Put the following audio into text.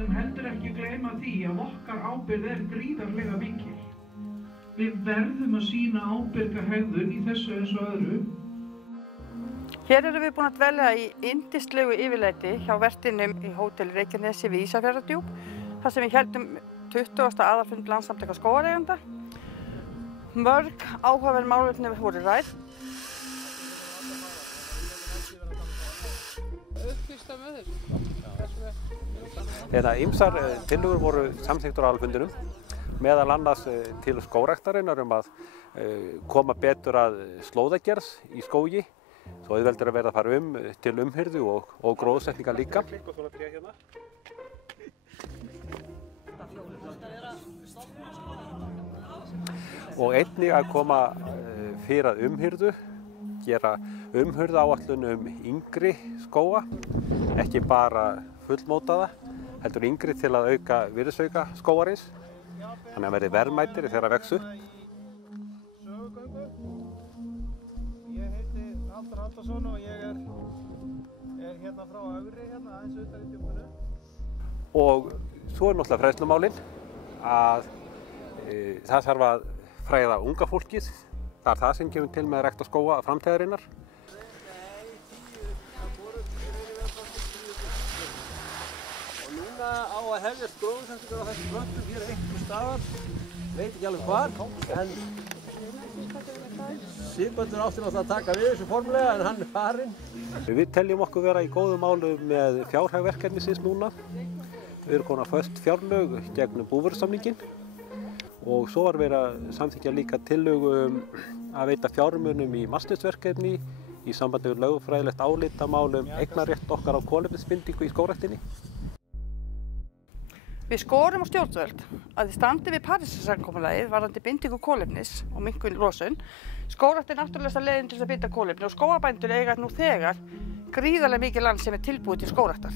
megum heldur ekki gleyma því að okkar ábyrgð gríðarlega mikil. Við verðum að sýna ábyrga hegðun í þessu eins og öðru. Hér erum við búin að dvelja í yndislegu yfirlæti hjá vertinum í Hótel Reykjanesi við Ísafjarðardjúp, þar sem við héldum 20. aðalfund Landssamtaka skógareigenda. Mörg áhugaverð málefni voru rædd. Ýmsar tillögur voru samþykktar á aðalfundinum, meðal annars til skógræktarinnar að koma betur að slóðagerð í skógi, svo auðveldur að vera að fara til umhirðu og gróðsetningar líka. Og einnig að koma fyrir að umhirðu, gera umhirðuáætlun yngri skóga, ekki bara fullmótaða, heldur yngri til að auka virðisauka skógarins, þannig að verði verðmætir þegar það vex upp. Ég heiti Halldór Halldórsson og ég er hérna frá Ögri, aðeins utan í djúpinu. Og svo náttúrulega fræðslumálin að það þarf að fræða unga fólkið. Það það sem kemur til með að rækta skóga framtíðarinnar. Og núna á að hefjast gróðursetningar á þessum plöntum hér einhvers staðar. Veit ekki alveg hvar, en Sighvatur átti náttúrulega að taka við þessu formulega, en hann er farinn. Við teljum okkur vera í góðum málum með fjárhagverkefnisins núna. Við erum komin að föst fjárlög gegnum búvörusamninginn. Og svo var verið að samþykkja líka tillögu að veita fjármunum í mastersverkefni í sambandi við lögfræðilegt álitamál eignarrétt okkar á kolefnisbindingu í skógræktinni. Við skorum á stjórnvöld að þið standi við Parísarsamkomulagið varðandi bindingu kolefnis og minnkun losun. Skógrækt náttúrulegasta leiðin til að binda kolefni og skógarbændur eiga nú þegar gríðarlega mikið land sem tilbúið til skógræktar.